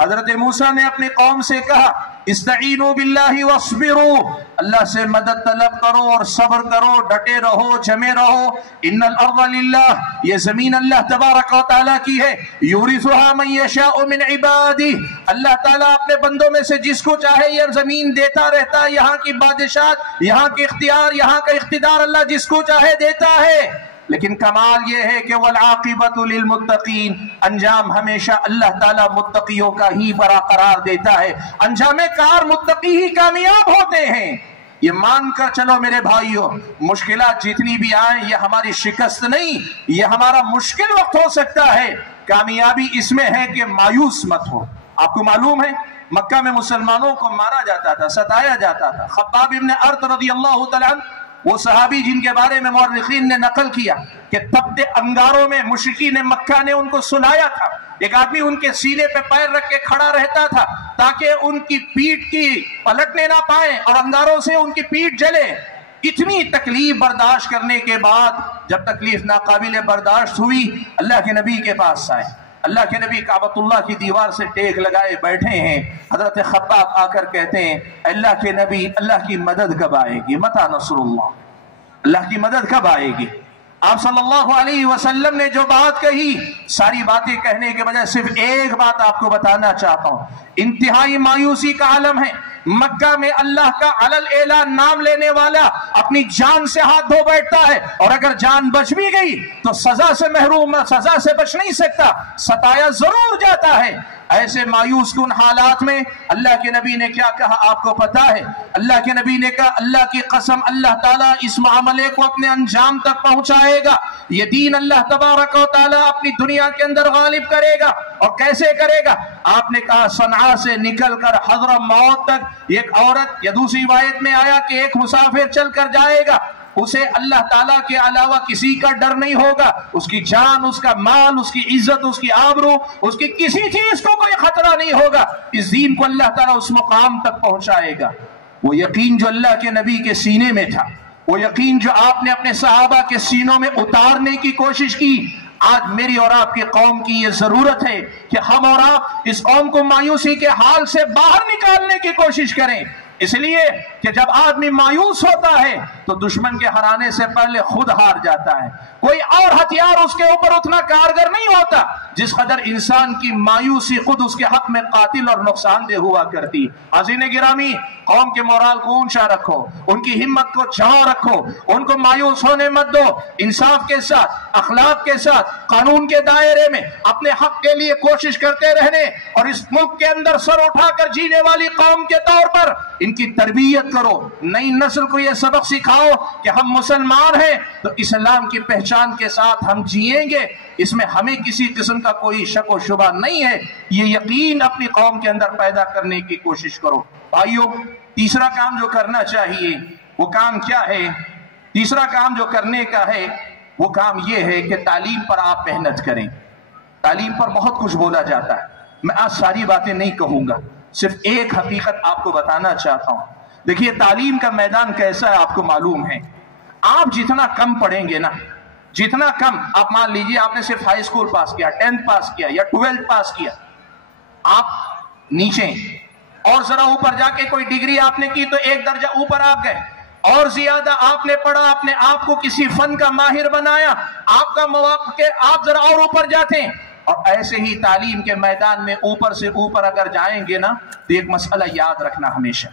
حضرت موسیٰ نے اپنی قوم سے کہا، استعینوا باللہ واصبروا، اللہ سے مدد طلب کرو اور صبر کرو، ڈٹے رہو، جمے رہو۔ ان الارض للہ، یہ زمین اللہ تبارک و تعالیٰ کی ہے، یورثها من یشاء من عبادہ، اللہ تعالیٰ اپنے بندوں میں سے جس کو چاہے یہ زمین دیتا رہتا ہے۔ یہاں کی بادشاہت، یہاں کے اختیار، یہاں کا اقتدار اللہ جس کو چاہے دیتا ہے، لیکن کمال یہ ہے کہ والعاقبۃ للمتقین، انجام ہمیشہ اللہ تعالیٰ متقیوں کا ہی برقرار دیتا ہے۔ انجام کار متقی ہی کامیاب ہوتے ہیں۔ یہ مان کر چلو میرے بھائیوں، مشکلات جتنی بھی آئیں یہ ہماری شکست نہیں، یہ ہمارا مشکل وقت ہو سکتا ہے۔ کامیابی اس میں ہے کہ مایوس مت ہو۔ آپ کو معلوم ہے مکہ میں مسلمانوں کو مارا جاتا تھا، ستایا جاتا تھا۔ خباب ابن ارت رضی اللہ تعالیٰ عنہ، وہ صحابی جن کے بارے میں مورخین نے نقل کیا کہ تپتے انگاروں میں مشرکین مکہ نے ان کو سلایا تھا۔ ایک آدمی ان کے سینے پہ پیر رکھ کے کھڑا رہتا تھا تاکہ ان کی پیٹھ کی پلٹنے نہ پائیں اور انگاروں سے ان کی پیٹھ جلے۔ اتنی تکلیف برداشت کرنے کے بعد جب تکلیف ناقابل برداشت ہوئی، اللہ کے نبی کے پاس آئے۔ اللہ کے نبی کعبۃ اللہ کی دیوار سے ٹیک لگائے بیٹھے ہیں۔ حضرت خباب آ کر کہتے ہیں، اللہ کے نبی، اللہ کی مدد کب آئے گی؟ متی نصر اللہ، اللہ کی مدد کب آئے گی؟ آپ صلی اللہ علیہ وسلم نے جو بات کہی، ساری باتیں کہنے کے بجائے صرف ایک بات آپ کو بتانا چاہتا ہوں۔ انتہائی مایوسی کا عالم ہے۔ مکہ میں اللہ کا علل اعلان نام لینے والا اپنی جان سے ہاتھ دھو بیٹھتا ہے، اور اگر جان بچ بھی گئی تو سزا سے محروم، سزا سے بچ نہیں سکتا، ستایا ضرور جاتا ہے۔ ایسے مایوس کن حالات میں اللہ کے نبی نے کیا کہا آپ کو پتا ہے؟ اللہ کے نبی نے کہا، اللہ کی قسم اللہ تعالیٰ اس معاملے کو اپنے انجام تک پہنچائے گا۔ یہ دین اللہ تبارک و تعالیٰ اپنی دنیا کے اندر غالب کرے گا۔ اور کیسے کرے گا؟ آپ نے کہا صنعاء سے نکل کر حضرموت تک ایک عورت، یا دوسری روایت میں آیا کہ ایک مسافر چل کر جائے گا، اسے اللہ تعالیٰ کے علاوہ کسی کا ڈر نہیں ہوگا، اس کی جان، اس کا مال، اس کی عزت، اس کی آبرو، اس کی کسی چیز کو کوئی خطرہ نہیں ہوگا۔ اس دین کو اللہ تعالیٰ اس مقام تک پہنچائے گا۔ وہ یقین جو اللہ کے نبی کے سینے میں تھا، وہ یقین جو آپ نے اپنے صحابہ کے سینوں میں اتارنے کی کوشش کی، آج میری اور آپ کی قوم کی یہ ضرورت ہے کہ ہم اور آپ اس قوم کو مایوسی کے حال سے باہر نکالنے کی کوشش کریں۔ اس لیے کہ جب آدمی مایوس ہوتا ہے تو دشمن کے ہرانے سے پہلے خود ہار جاتا ہے۔ کوئی اور ہتھیار اس کے اوپر اتنا کارگر نہیں ہوتا جس قدر انسان کی مایوسی خود اس کے حق میں قاتل اور نقصان دہ ہوا کرتی۔ عزیزان گرامی، قوم کے مورال کو اونچا رکھو، ان کی ہمت کو چھاؤ رکھو، ان کو مایوس ہونے مت دو، انصاف کے ساتھ، اخلاق کے ساتھ، قانون کے دائرے میں اپنے حق کے لیے کوشش کرتے رہنے اور اس ملک کے اندر سر اٹھا کر جینے والی قوم کے طور پر ان کی تربیت کرو۔ نئی نسل کو یہ سبق سکھاؤ کہ ہم مسلمان ہیں تو اسلام کی پہچان کے ساتھ ہم جیئیں گے، اس میں ہمیں کسی قسم کا کوئی شک و شبہ نہیں ہے۔ یہ یقین اپنی قوم کے اندر پیدا کرنے کی کوشش کرو۔ بھائیو، تیسرا کام جو کرنا چاہیے وہ کام کیا ہے؟ تیسرا کام جو کرنے کا ہے وہ کام یہ ہے کہ تعلیم پر آپ محنت کریں۔ تعلیم پر بہت کچھ بولا جاتا ہے، میں آج ساری باتیں نہیں کہوں گا، صرف ایک حقیقت آپ کو بتانا چاہتا ہوں۔ دیکھیے تعلیم کا میدان کیسا ہے آپ کو معلوم ہے۔ آپ جتنا کم پڑھیں گے نا، جتنا کم، آپ مان لیجئے آپ نے صرف ہائی اسکول پاس کیا، 10th پاس کیا یا 12th پاس کیا، آپ نیچے، اور ذرا اوپر جا کے کوئی ڈگری آپ نے کی تو ایک درجہ اوپر آپ گئے، اور زیادہ آپ نے پڑھا، اپنے آپ کو کسی فن کا ماہر بنایا، آپ کا مواقع کہ آپ ذرا اور اوپر جاتے ہیں۔ اور ایسے ہی تعلیم کے میدان میں اوپر سے اوپر اگر جائیں گے نا تو ایک مسئلہ یاد رکھنا ہمیشہ،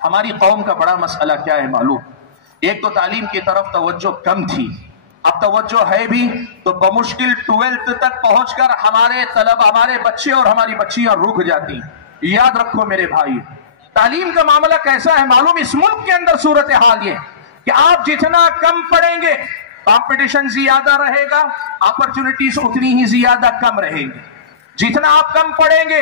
ہماری قوم کا بڑا مسئلہ کیا ہے معلوم؟ ایک تو تعلیم کی طرف توجہ کم تھی، اب توجہ ہے بھی تو بمشکل 12th تک پہنچ کر ہمارے طلبہ، ہمارے بچے اور ہماری بچیاں رک جاتی ہیں۔ یاد رکھو میرے بھائی، تعلیم کا معاملہ کیسا ہے معلوم؟ اس ملک کے اندر صورتحال یہ کہ آپ جتنا کم پڑھیں گے کمپٹیشن زیادہ رہے گا، اپرچونٹیز اتنی ہی زیادہ کم رہیں گی۔ جتنا آپ کم پڑھیں گے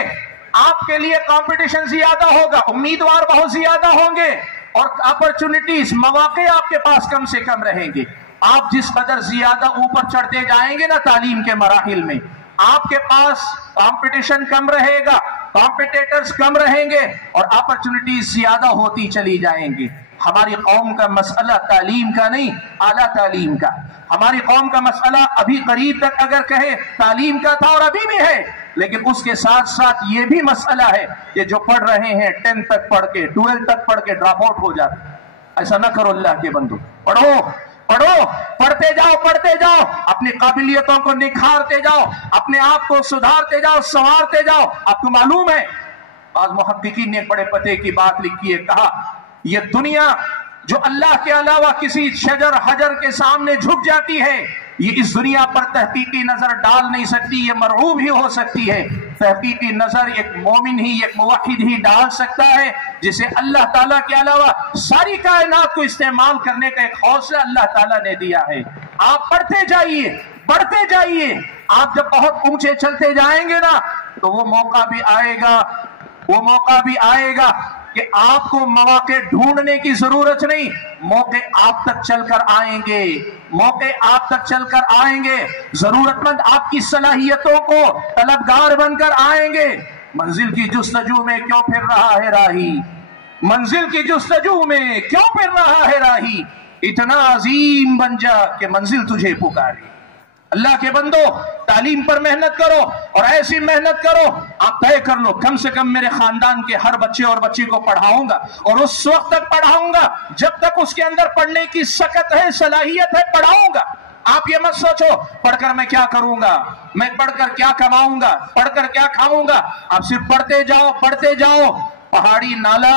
آپ کے لیے کمپٹیشن زیادہ ہوگا، امیدوار بہت زیادہ ہوں گے، اور اپرچونٹیز، مواقع آپ کے پاس کم سے کم رہیں گے۔ آپ جس قدر زیادہ اوپر چڑھتے جائیں گے نا تعلیم کے مراحل میں، آپ کے پاس کمپٹیشن کم رہے گا، کمپٹیٹرز کم رہیں گے، اور اپرچونٹیز زیادہ ہوتی چلی جائیں گی۔ ہماری قوم کا مسئلہ تعلیم کا نہیں، اعلیٰ تعلیم کا۔ ہماری قوم کا مسئلہ ابھی قریب تک اگر کہے تعلیم کا تھا اور ابھی بھی ہے، لیکن اس کے ساتھ ساتھ یہ بھی مسئلہ ہے کہ جو پڑھ رہے ہیں 10 تک پڑھ کے، 12 تک پڑھ کے ڈراپ آؤٹ ہو جاتے ہیں۔ ایسا نہ کرو اللہ کے بندو، پڑھو پڑھو، پڑھتے جاؤ، پڑھتے جاؤ، اپنی قابلیتوں کو نکھارتے جاؤ، اپنے آپ کو سدھارتے جاؤ، سنوارتے جاؤ۔ آپ کو معلوم ہے بعض محققین نے بڑے پتے کی بات لکھی ہے، کہا یہ دنیا جو اللہ کے علاوہ کسی شجر حجر کے سامنے جھک جاتی ہے، یہ اس دنیا پر تحقیقی نظر ڈال نہیں سکتی، یہ مرعوب ہی ہو سکتی ہے۔ تحقیقی نظر ایک مومن ہی، ایک موحد ہی ڈال سکتا ہے، جسے اللہ تعالیٰ کے علاوہ ساری کائنات کو استعمال کرنے کا ایک حوصلہ اللہ تعالیٰ نے دیا ہے۔ آپ پڑھتے جائیے، بڑھتے جائیے، آپ جب بہت اونچے چلتے جائیں گے نا تو وہ موقع بھی آئے گا، وہ موقع بھی آئے گا کہ آپ کو مواقع ڈھونڈنے کی ضرورت نہیں، موقع آپ تک چل کر آئیں گے، موقع آپ تک چل کر آئیں گے، ضرورت مند آپ کی صلاحیتوں کو طلبگار بن کر آئیں گے۔ منزل کی جستجو میں کیوں پھر رہا ہے راہی، منزل کی جستجو میں کیوں پھر رہا ہے راہی، اتنا عظیم بن جا کہ منزل تجھے پکارے۔ اللہ کے بندو، تعلیم پر محنت کرو، اور ایسی محنت کرو آپ طے کر لو کم سے کم میرے خاندان کے ہر بچے اور بچی کو پڑھاؤں گا، اور اس وقت تک پڑھاؤں گا جب تک اس کے اندر پڑھنے کی سکت ہے، صلاحیت ہے، پڑھاؤں گا۔ آپ یہ مت سوچو پڑھ کر میں کیا کروں گا، میں پڑھ کر کیا کماؤں گا، پڑھ کر کیا کھاؤں گا۔ آپ صرف پڑھتے جاؤ، پڑھتے جاؤ، پہاڑی نالا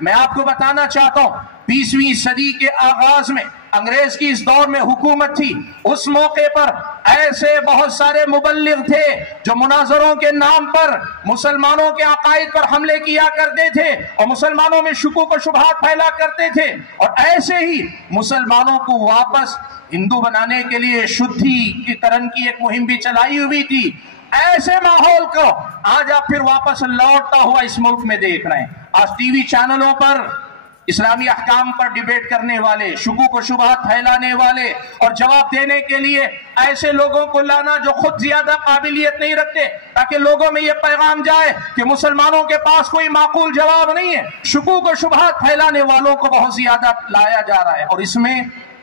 میں آپ کو بتانا چاہتا ہوں 20ویں صدی کے آغاز میں انگریز کی اس دور میں حکومت تھی، اس موقع پر ایسے بہت سارے مبلغ تھے جو مناظروں کے نام پر مسلمانوں کے عقائد پر حملے کیا کرتے تھے اور مسلمانوں میں شکوک و شبہات پھیلا کرتے تھے، اور ایسے ہی مسلمانوں کو واپس ہندو بنانے کے لیے شدھی کی کرن کی ایک مہم بھی چلائی ہوئی تھی۔ ایسے ماحول کو آج آپ پھر واپس لوٹتا ہوا اس ملک میں دیکھ رہے ہیں۔ آج ٹی وی چینلوں پر اسلامی احکام پر ڈیبیٹ کرنے والے، شکوک و شبہات پھیلانے والے اور جواب دینے کے لیے ایسے لوگوں کو لانا جو خود زیادہ قابلیت نہیں رکھتے، تاکہ لوگوں میں یہ پیغام جائے کہ مسلمانوں کے پاس کوئی معقول جواب نہیں ہے۔ شکوک و شبہات پھیلانے والوں کو بہت زیادہ لایا جا رہا ہے، اور اس میں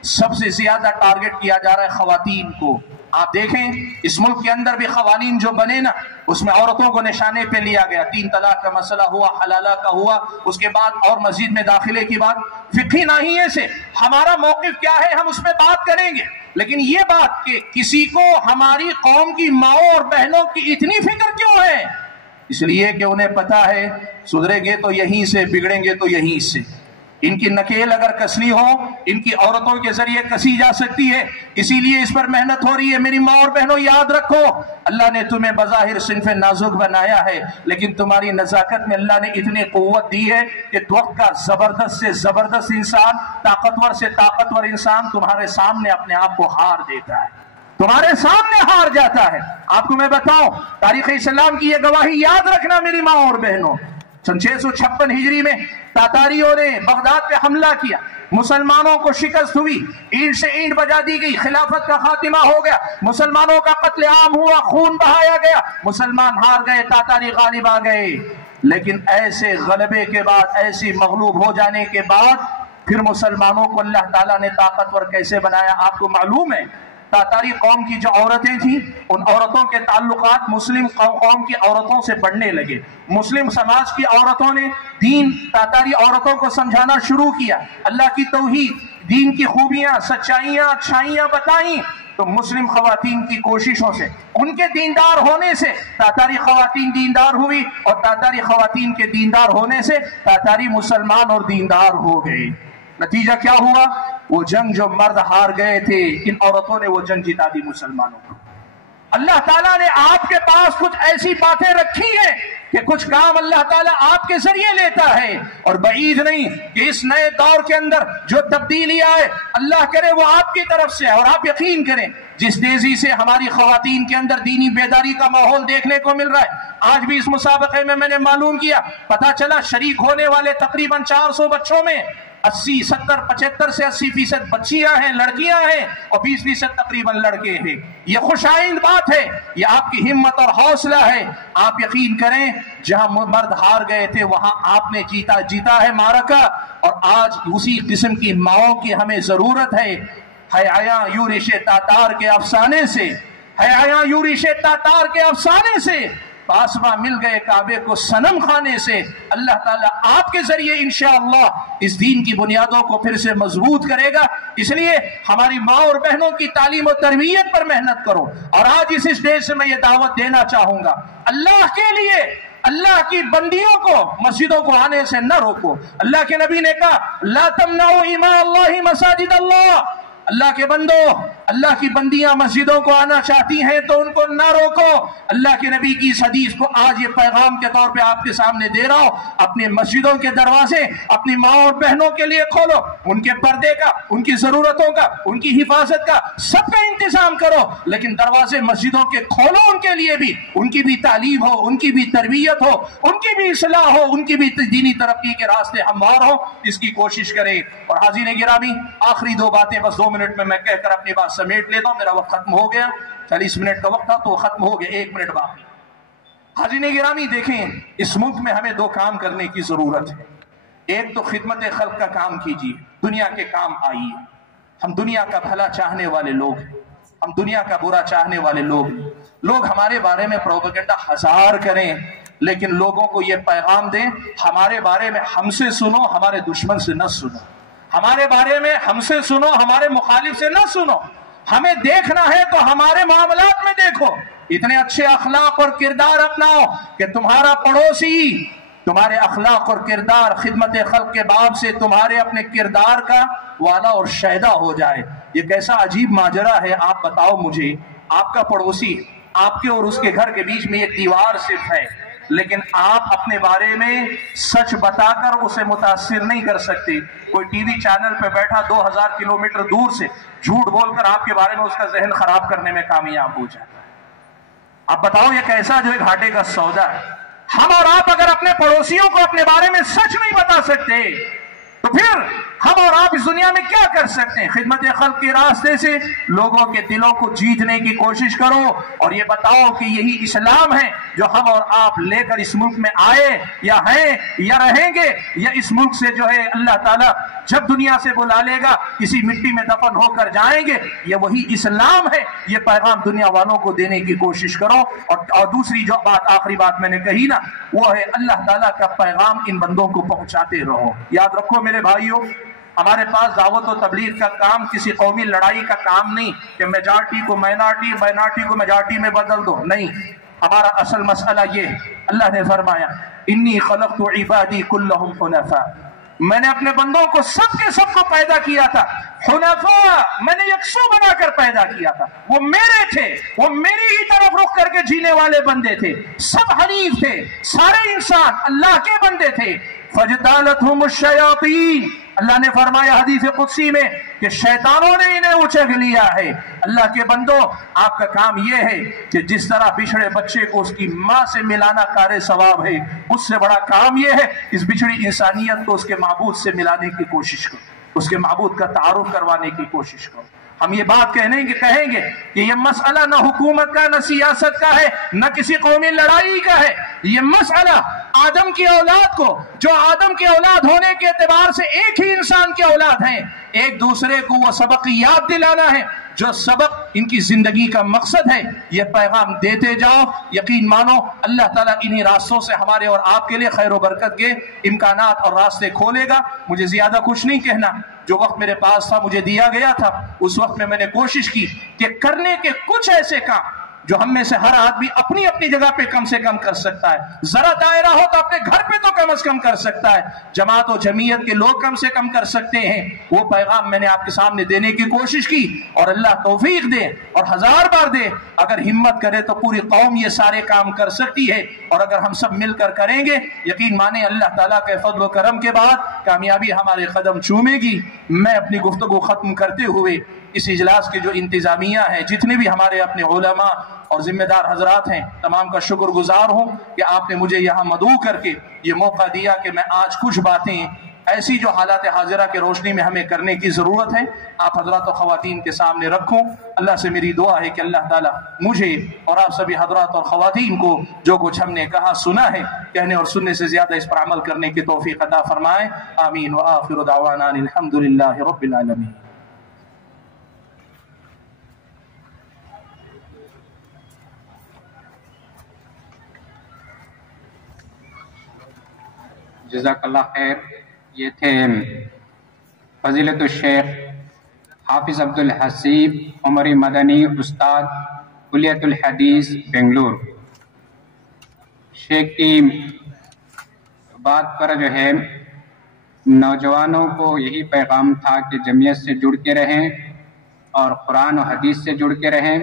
سب سے زیادہ ٹارگٹ کیا جا رہا ہے خواتین کو۔ آپ دیکھیں اس ملک کے اندر بھی قوانین جو بنے نا، اس میں عورتوں کو نشانے پہ لیا گیا، 3 طلاق کا مسئلہ ہوا، حلالہ کا ہوا، اس کے بعد اور مسجد میں داخلے کی بات۔ فقہی ناحیے سے ہمارا موقف کیا ہے ہم اس پہ بات کریں گے، لیکن یہ بات کہ کسی کو ہماری قوم کی ماؤں اور بہنوں کی اتنی فکر کیوں ہے؟ اس لیے کہ انہیں پتا ہے سدھریں گے تو یہیں سے، بگڑیں گے تو یہیں سے۔ ان کی نکیل اگر کسنی ہو، ان کی عورتوں کے ذریعے کسی جا سکتی ہے، اسی لیے اس پر محنت ہو رہی ہے۔ میری ماں اور بہنوں یاد رکھو، اللہ نے تمہیں بظاہر صنف نازک بنایا ہے، لیکن تمہاری نزاکت میں اللہ نے اتنی قوت دی ہے کہ وقت کا زبردست سے زبردست انسان، طاقتور سے طاقتور انسان تمہارے سامنے اپنے آپ کو ہار دیتا ہے، تمہارے سامنے ہار جاتا ہے۔ آپ کو میں بتاؤں، تاریخ اسلام کی یہ گواہی یاد رکھنا میری ماں اور بہنوں۔ سن 656 ہجری میں تاتاریوں نے بغداد پہ حملہ کیا، مسلمانوں کو شکست ہوئی، اینٹ سے اینٹ بجا دی گئی، خلافت کا خاتمہ ہو گیا، مسلمانوں کا قتل عام ہوا، خون بہایا گیا، مسلمان ہار گئے، تاتاری غالب آ گئے۔ لیکن ایسے غلبے کے بعد، ایسی مغلوب ہو جانے کے بعد پھر مسلمانوں کو اللہ تعالیٰ نے طاقتور کیسے بنایا؟ آپ کو معلوم ہے تاتاری قوم کی جو عورتیں تھیں، ان عورتوں کے تعلقات مسلم قوم کی عورتوں سے بڑھنے لگے۔ مسلم سماج کی عورتوں نے دین تاتاری عورتوں کو سمجھانا شروع کیا، اللہ کی توحید، دین کی خوبیاں، سچائیاں، اچھائیاں بتائیں، تو مسلم خواتین کی کوششوں سے، ان کے دیندار ہونے سے تاتاری خواتین دیندار ہوئی، اور تاتاری خواتین کے دیندار ہونے سے تاتاری مسلمان اور دیندار ہو گئے۔ نتیجہ کیا ہوا؟ وہ جنگ جو مرد ہار گئے تھے، ان عورتوں نے وہ جنگ جتا دی مسلمانوں کو۔ اللہ تعالیٰ نے آپ کے پاس کچھ ایسی باتیں رکھی ہیں کہ کچھ کام اللہ تعالیٰ آپ کے ذریعے لیتا ہے، اور بعید نہیں کہ اس نئے دور کے اندر جو تبدیلی آئے اللہ کرے وہ آپ کی طرف سے ہے۔ اور آپ یقین کریں جس تیزی سے ہماری خواتین کے اندر دینی بیداری کا ماحول دیکھنے کو مل رہا ہے، آج بھی اس مسابقے میں نے معلوم کیا، پتا چلا شریک ہونے والے تقریباً 400 بچوں میں 80، 70، 75 سے 80% بچیاں ہیں، لڑکیاں ہیں، اور 20% تقریباً لڑکے ہیں۔ یہ خوش آئند بات ہے، یہ آپ کی ہمت اور حوصلہ ہے۔ آپ یقین کریں جہاں مرد ہار گئے تھے وہاں آپ نے جیتا ہے معرکہ، اور آج اسی قسم کی ماؤں کی ہمیں ضرورت ہے۔ ہے آیا یورش تاتار کے افسانے سے، ہے آیا یورش تاتار کے افسانے سے، پاسباں مل گئے کعبے کو صنم خانے سے۔ اللہ تعالیٰ آپ کے ذریعے انشاءاللہ اس دین کی بنیادوں کو پھر سے مضبوط کرے گا۔ اس لیے ہماری ماں اور بہنوں کی تعلیم و تربیت پر محنت کرو۔ اور آج اس اسٹیج سے میں یہ دعوت دینا چاہوں گا، اللہ کے لیے اللہ کی بندیوں کو مسجدوں کو آنے سے نہ روکو۔ اللہ کے نبی نے کہا لا تمنعوا اماء اللہ مساجد اللہ، اللہ کے بندو، اللہ کی بندیاں مسجدوں کو آنا چاہتی ہیں تو ان کو نہ روکو۔ اللہ کے نبی کی اس حدیث کو آج یہ پیغام کے طور پہ آپ کے سامنے دے رہا ہوں، اپنے مسجدوں کے دروازے اپنی ماں اور بہنوں کے لیے کھولو، ان کے پردے کا، ان کی ضرورتوں کا، ان کی حفاظت کا، سب کا انتظام کرو، لیکن دروازے مسجدوں کے کھولو ان کے لیے بھی، ان کی بھی تعلیم ہو، ان کی بھی تربیت ہو، ان کی بھی اصلاح ہو، ان کی بھی دینی ترقی کے راستے ہموار ہو، اس کی کوشش کریں۔ اور حاضرین گرامی، آخری 2 باتیں بس 2 منٹ میں کہہ کر اپنی بات سمیٹ لیتا ہوں، میرا وقت ختم ہو گیا، 40 منٹ کا وقت تھا تو ختم ہو گیا، 1 منٹ باقی۔ حاضرین گرامی دیکھیں، اس ملک میں ہمیں 2 کام کرنے کی ضرورت ہے۔ ایک تو خدمت خلق کا کام کیجیے، دنیا کے کام آئیے۔ ہم دنیا کا بھلا چاہنے والے لوگ ہیں، ہم دنیا کا برا چاہنے والے لوگ ہیں۔ لوگ ہمارے بارے میں پروپیگنڈا 1000 کریں، لیکن لوگوں کو یہ پیغام دیں ہمارے بارے میں ہم سے سنو، ہمارے دشمن سے نہ سنو، ہمارے بارے میں ہم سے سنو، ہمارے مخالف سے نہ سنو۔ ہمیں دیکھنا ہے تو ہمارے معاملات میں دیکھو، اتنے اچھے اخلاق اور کردار اپناؤ کہ تمہارا پڑوسی تمہارے اخلاق اور کردار خدمت خلق کے باب سے تمہارے اپنے کردار کا والا اور شیدا ہو جائے۔ یہ کیسا عجیب ماجرا ہے، آپ بتاؤ مجھے، آپ کا پڑوسی آپ کے اور اس کے گھر کے بیچ میں ایک دیوار صرف ہے، لیکن آپ اپنے بارے میں سچ بتا کر اسے متاثر نہیں کر سکتے۔ کوئی ٹی وی چینل پہ بیٹھا 2000 کلومیٹر دور سے جھوٹ بول کر آپ کے بارے میں اس کا ذہن خراب کرنے میں کامیاب ہو جاتا ہے۔ اب بتاؤ یہ کیسا جو ہے گھاٹے کا سودا ہے۔ ہم اور آپ اگر اپنے پڑوسیوں کو اپنے بارے میں سچ نہیں بتا سکتے تو پھر ہم اور آپ اس دنیا میں کیا کر سکتے ہیں؟ خدمت خلق کے راستے سے لوگوں کے دلوں کو جیتنے کی کوشش کرو اور یہ بتاؤ کہ یہی اسلام ہے جو ہم اور آپ لے کر اس ملک میں آئے یا ہیں یا رہیں گے، یا اس ملک سے جو ہے اللہ تعالیٰ جب دنیا سے بلا لے گا کسی مٹی میں دفن ہو کر جائیں گے، یہ وہی اسلام ہے۔ یہ پیغام دنیا والوں کو دینے کی کوشش کرو۔ اور دوسری جو بات، آخری بات میں نے کہی نا، وہ ہے اللہ تعالیٰ کا پیغام ان بندوں کو پہنچاتے رہو۔ یاد رکھو میرے بھائیوں، ہمارے پاس دعوت و تبلیغ کا کام کسی قومی لڑائی کا کام نہیں کہ میجارٹی کو مائنارٹی، مائنارٹی کو میجارٹی میں بدل دو، نہیں۔ ہمارا اصل مسئلہ یہ ہے، اللہ نے فرمایا انی خلقت عبادی کلہم حنفاء، میں نے اپنے بندوں کو سب کے سب کو پیدا کیا تھا حنفاء، میں نے یکسو بنا کر پیدا کیا تھا۔ وہ میرے تھے، وہ میری ہی طرف رخ کر کے جینے والے بندے تھے، سب حنیف تھے، سارے انسان اللہ کے بندے تھے۔ فَجْتَالَتْهُمُ الشَّيَاطِينُ، اللہ نے فرمایا حدیث قدسی میں کہ شیطانوں نے انہیں اچک لیا ہے۔ اللہ کے بندو، آپ کا کام یہ ہے کہ جس طرح بچھڑے بچے کو اس کی ماں سے ملانا کار ثواب ہے، اس سے بڑا کام یہ ہے اس بچھڑی انسانیت کو اس کے معبود سے ملانے کی کوشش کرو، اس کے معبود کا تعارف کروانے کی کوشش کرو۔ ہم یہ بات کہیں گے کہ یہ مسئلہ نہ حکومت کا، نہ سیاست کا ہے، نہ کسی قومی لڑائی کا ہے، یہ مسئلہ آدم کی اولاد کو، جو آدم کی اولاد ہونے کے اعتبار سے ایک ہی انسان کی اولاد ہیں، ایک دوسرے کو وہ سبق یاد دلانا ہے جو سبق ان کی زندگی کا مقصد ہے۔ یہ پیغام دیتے جاؤ، یقین مانو اللہ تعالیٰ انہی راستوں سے ہمارے اور آپ کے لیے خیر و برکت کے امکانات اور راستے کھولے گا۔ مجھے زیادہ کچھ نہیں کہنا، جو وقت میرے پاس تھا، مجھے دیا گیا تھا، اس وقت میں نے کوشش کی کہ کرنے کے کچھ ایسے کام جو ہم میں سے ہر آدمی اپنی اپنی جگہ پہ کم سے کم کر سکتا ہے۔ ذرا دائرہ ہو تو اپنے گھر پہ تو کم از کم کر سکتا ہے، جماعت و جمعیت کے لوگ کم سے کم کر سکتے ہیں۔ وہ پیغام میں نے آپ کے سامنے دینے کی کوشش کی، اور اللہ توفیق دے اور ہزار بار دے، اگر ہمت کرے تو پوری قوم یہ سارے کام کر سکتی ہے، اور اگر ہم سب مل کر کریں گے، یقین مانیں اللہ تعالیٰ کے فضل و کرم کے بعد کامیابی ہمارے قدم چومے گی۔ میں اپنی گفتگو ختم کرتے ہوئے اس اجلاس کے جو انتظامیہ ہیں، جتنے بھی ہمارے اپنے علماء اور ذمہ دار حضرات ہیں، تمام کا شکر گزار ہوں کہ آپ نے مجھے یہاں مدعو کر کے یہ موقع دیا کہ میں آج کچھ باتیں ایسی جو حالات حاضرہ کے روشنی میں ہمیں کرنے کی ضرورت ہے آپ حضرات و خواتین کے سامنے رکھوں۔ اللہ سے میری دعا ہے کہ اللہ تعالیٰ مجھے اور آپ سبھی حضرات اور خواتین کو جو کچھ ہم نے کہا سنا ہے، کہنے اور سننے سے زیادہ اس پر عمل کرنے کی توفیق عطا فرمائے۔ آمین وآخر دعوانا الحمدللہ رب العالمین۔ جزاک اللہ خیر۔ یہ تھے فضیلت الشیخ حافظ عبد الحسیب عمری مدنی، استاد کلیت الحدیث بنگلور۔ شیخ کی بات پر جو ہے نوجوانوں کو یہی پیغام تھا کہ جمعیت سے جڑ کے رہیں اور قرآن و حدیث سے جڑ کے رہیں۔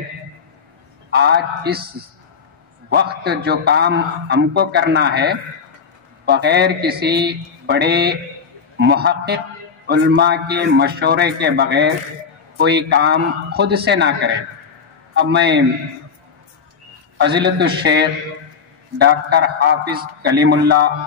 آج اس وقت جو کام ہم کو کرنا ہے، بغیر کسی بڑے محقق علماء کے مشورے کے بغیر کوئی کام خود سے نہ کرے۔ اب میں فضیلت الشیخ ڈاکٹر حافظ کلیم اللہ